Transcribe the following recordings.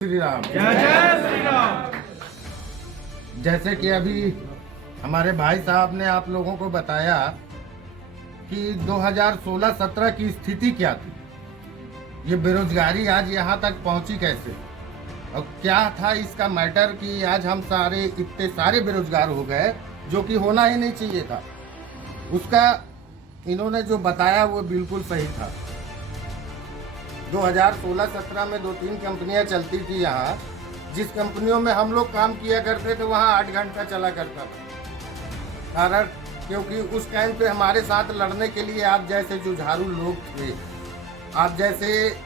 श्री राम। जय जय श्री राम। जैसे कि अभी हमारे भाई साहब ने आप लोगों को बताया कि 2016-17 की स्थिति क्या थी, ये बेरोजगारी आज यहाँ तक पहुँची कैसे, और क्या था इसका मैटर कि आज हम सारे इतने सारे बेरोजगार हो गए जो कि होना ही नहीं चाहिए था। उसका इन्होंने जो बताया वो बिल्कुल सही था। 2016-17 में 2-3 कंपनियां चलती थी यहाँ, जिस कंपनियों में हम लोग काम किया करते थे वहाँ 8 घंटा चला करता था। कारण क्योंकि उस टाइम पे हमारे साथ लड़ने के लिए आप जैसे जुझारू लोग थे, आप जैसे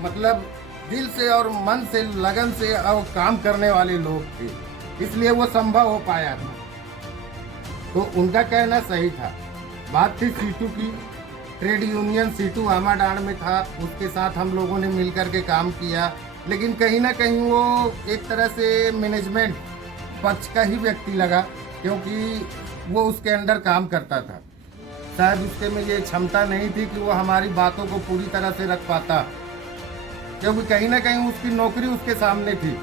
मतलब दिल से और मन से लगन से और काम करने वाले लोग थे, इसलिए वो संभव हो पाया था। तो उनका कहना सही था। बात थी सीटू की। ट्रेड यूनियन सीटू आमाडाण में था, उसके साथ हम लोगों ने मिलकर के काम किया, लेकिन कहीं ना कहीं वो एक तरह से मैनेजमेंट पक्ष का ही व्यक्ति लगा, क्योंकि वो उसके अंडर काम करता था। शायद उसके में ये क्षमता नहीं थी कि वो हमारी बातों को पूरी तरह से रख पाता, क्योंकि कहीं ना कहीं उसकी नौकरी उसके सामने थी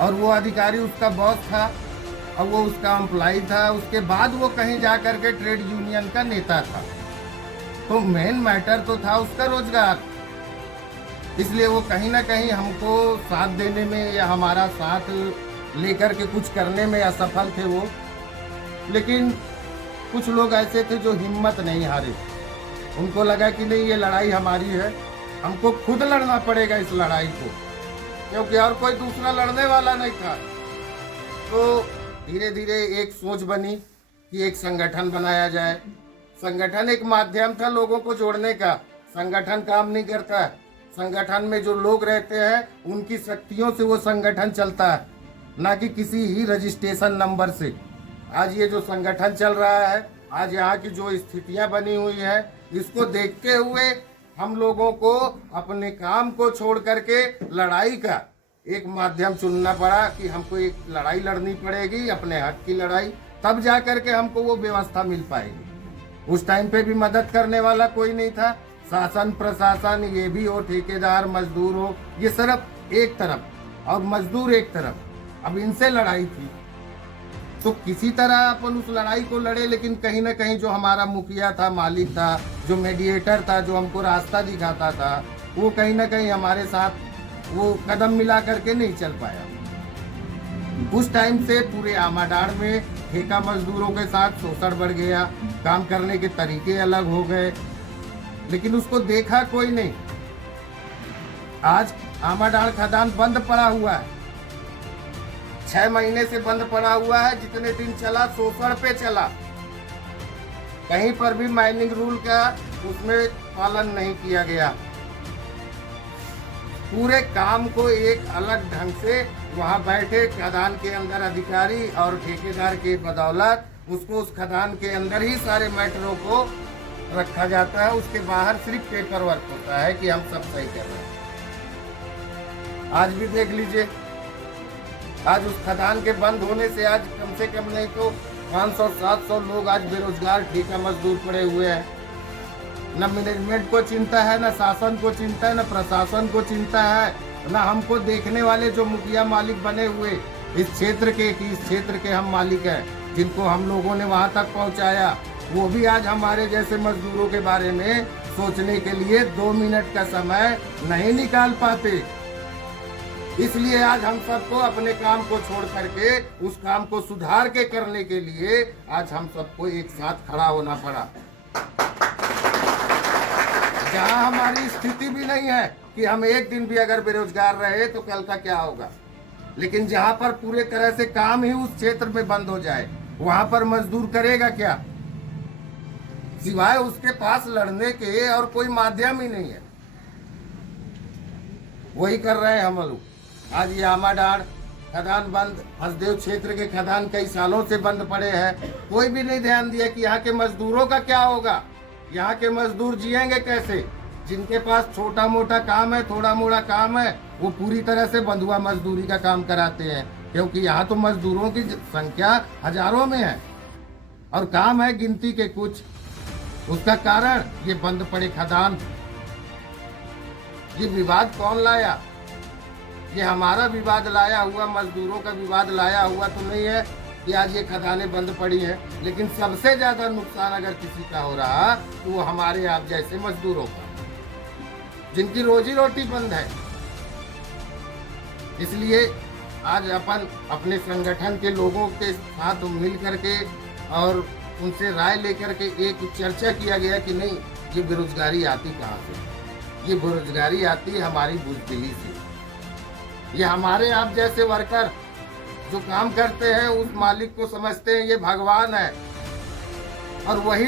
और वो अधिकारी उसका बॉस था और वो उसका एम्प्लॉय था। उसके बाद वो कहीं जा करके ट्रेड यूनियन का नेता था। तो मेन मैटर तो था उसका रोजगार, इसलिए वो कहीं ना कहीं हमको साथ देने में या हमारा साथ लेकर के कुछ करने में असफल थे वो। लेकिन कुछ लोग ऐसे थे जो हिम्मत नहीं हारे, उनको लगा कि नहीं, ये लड़ाई हमारी है, हमको खुद लड़ना पड़ेगा इस लड़ाई को, क्योंकि और कोई दूसरा लड़ने वाला नहीं था। तो धीरे धीरे एक सोच बनी कि एक संगठन बनाया जाए। संगठन एक माध्यम था लोगों को जोड़ने का। संगठन काम नहीं करता, संगठन में जो लोग रहते हैं उनकी शक्तियों से वो संगठन चलता है, ना कि किसी ही रजिस्ट्रेशन नंबर से। आज ये जो संगठन चल रहा है, आज यहाँ की जो स्थितियाँ बनी हुई है, इसको देखते हुए हम लोगों को अपने काम को छोड़ करके लड़ाई का एक माध्यम चुनना पड़ा कि हमको एक लड़ाई लड़नी पड़ेगी, अपने हक की लड़ाई, तब जा करके हमको वो व्यवस्था मिल पाएगी। उस टाइम पे भी मदद करने वाला कोई नहीं था। शासन प्रशासन ये भी हो, ठेकेदार मजदूर हो, ये सिर्फ एक तरफ और मजदूर एक तरफ। अब इनसे लड़ाई थी तो किसी तरह अपन उस लड़ाई को लड़े, लेकिन कहीं ना कहीं जो हमारा मुखिया था, मालिक था, जो मीडिएटर था, जो हमको रास्ता दिखाता था, वो कहीं ना कहीं हमारे साथ वो कदम मिला करके नहीं चल पाया। उस टाइम से पूरे आमाडाण में ठेका मजदूरों के साथ शोषण बढ़ गया, काम करने के तरीके अलग हो गए, लेकिन उसको देखा कोई नहीं। आज आमाडाण खदान बंद पड़ा हुआ है, 6 महीने से बंद पड़ा हुआ है। जितने दिन चला शोषण पे चला, कहीं पर भी माइनिंग रूल का उसमें पालन नहीं किया गया। पूरे काम को एक अलग ढंग से वहाँ बैठे खदान के अंदर अधिकारी और ठेकेदार के बदौलत उसको उस खदान के अंदर ही सारे मैटरों को रखा जाता है। उसके बाहर सिर्फ पेपर वर्क होता है कि हम सब सही कर रहे हैं। आज भी देख लीजिए, आज उस खदान के बंद होने से आज कम से कम नहीं तो 500-700 लोग आज बेरोजगार ठेका मजदूर पड़े हुए हैं। न मैनेजमेंट को चिंता है, न शासन को चिंता है, न प्रशासन को चिंता है, न हमको देखने वाले जो मुखिया मालिक बने हुए इस क्षेत्र के हम मालिक हैं, जिनको हम लोगों ने वहां तक पहुंचाया, वो भी आज हमारे जैसे मजदूरों के बारे में सोचने के लिए 2 मिनट का समय नहीं निकाल पाते। इसलिए आज हम सबको अपने काम को छोड़ करके उस काम को सुधार के करने के लिए आज हम सबको एक साथ खड़ा होना पड़ा। जहाँ हमारी स्थिति भी नहीं है कि हम एक दिन भी अगर बेरोजगार रहे तो कल का क्या होगा, लेकिन जहाँ पर पूरे तरह से काम ही उस क्षेत्र में बंद हो जाए, वहाँ पर मजदूर करेगा क्या, सिवाय उसके पास लड़ने के और कोई माध्यम ही नहीं है। वही कर रहे हैं हम लोग। आज ये आमाडाण खदान बंद, हसदेव क्षेत्र के खदान कई सालों से बंद पड़े हैं। कोई भी नहीं ध्यान दिया कि यहाँ के मजदूरों का क्या होगा, यहाँ के मजदूर जिएंगे कैसे। जिनके पास छोटा मोटा काम है, थोड़ा मोड़ा काम है, वो पूरी तरह से बंधुआ मजदूरी का काम कराते हैं, क्योंकि यहाँ तो मजदूरों की संख्या हजारों में है और काम है गिनती के कुछ। उसका कारण ये बंद पड़े खदान। ये विवाद कौन लाया? ये हमारा विवाद लाया हुआ, मजदूरों का विवाद लाया हुआ तो नहीं है कि आज ये खदानें बंद पड़ी हैं, लेकिन सबसे ज़्यादा नुकसान अगर किसी का हो रहा तो वो हमारे आप जैसे मजदूरों का, जिनकी रोजी रोटी बंद है। इसलिए आज अपन अपने संगठन के लोगों के साथ मिल करके और उनसे राय लेकर के एक चर्चा किया गया कि नहीं, ये बेरोजगारी आती कहाँ से? ये बेरोजगारी आती है हमारी बुजदिली से। ये हमारे आप जैसे वर्कर जो काम करते हैं उस मालिक को समझते हैं ये भगवान है, और वही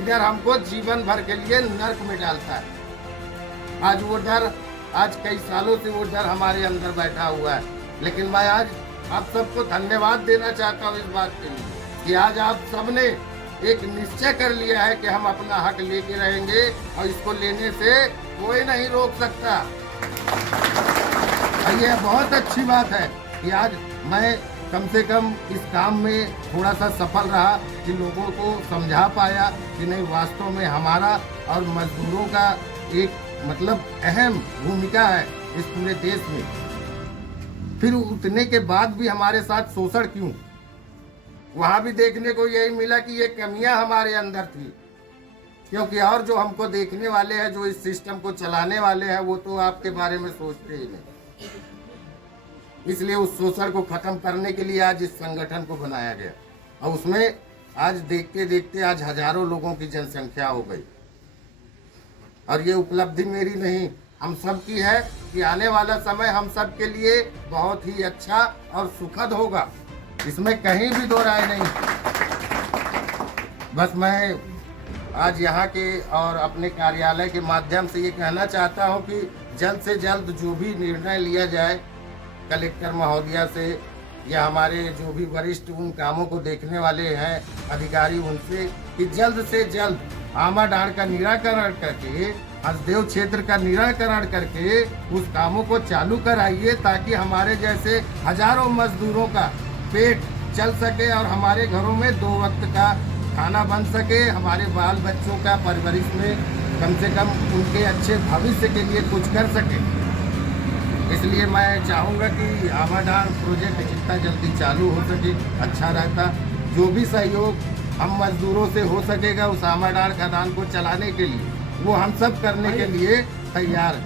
डर हमको जीवन भर के लिए नर्क में डालता है। आज वो डर, आज कई सालों से वो डर हमारे अंदर बैठा हुआ है। लेकिन मैं आज आप सबको धन्यवाद देना चाहता हूँ इस बात के लिए कि आज आप सबने एक निश्चय कर लिया है कि हम अपना हक लेके रहेंगे और इसको लेने से कोई नहीं रोक सकता। और ये बहुत अच्छी बात है कि आज मैं कम से कम इस काम में थोड़ा सा सफल रहा कि लोगों को समझा पाया कि नहीं, वास्तव में हमारा और मजदूरों का एक मतलब अहम भूमिका है इस पूरे देश में। फिर उतने के बाद भी हमारे साथ शोषण क्यों? वहाँ भी देखने को यही मिला कि ये कमियां हमारे अंदर थी, क्योंकि और जो हमको देखने वाले हैं, जो इस सिस्टम को चलाने वाले हैं, वो तो आपके बारे में सोचते ही नहीं। इसलिए उस शोषण को खत्म करने के लिए आज इस संगठन को बनाया गया, और उसमें आज देखते देखते आज हजारों लोगों की जनसंख्या हो गई। और ये उपलब्धि मेरी नहीं, हम सब की है कि आने वाला समय हम सब के लिए बहुत ही अच्छा और सुखद होगा, इसमें कहीं भी दो राय नहीं। बस मैं आज यहाँ के और अपने कार्यालय के माध्यम से ये कहना चाहता हूँ कि जल्द से जल्द जो भी निर्णय लिया जाए कलेक्टर महोदया से या हमारे जो भी वरिष्ठ उन कामों को देखने वाले हैं अधिकारी, उनसे कि जल्द से जल्द आमाडांड़ का निराकरण करके, हसदेव क्षेत्र का निराकरण करके उस कामों को चालू कराइए, ताकि हमारे जैसे हजारों मजदूरों का पेट चल सके और हमारे घरों में 2 वक्त का खाना बन सके, हमारे बाल बच्चों का परवरिश में कम से कम उनके अच्छे भविष्य के लिए कुछ कर सके। इसलिए मैं चाहूँगा कि आमाडांड़ प्रोजेक्ट जितना जल्दी चालू हो सके अच्छा रहता। जो भी सहयोग हम मजदूरों से हो सकेगा उस आमाडांड़ खदान को चलाने के लिए, वो हम सब करने के लिए तैयार हैं।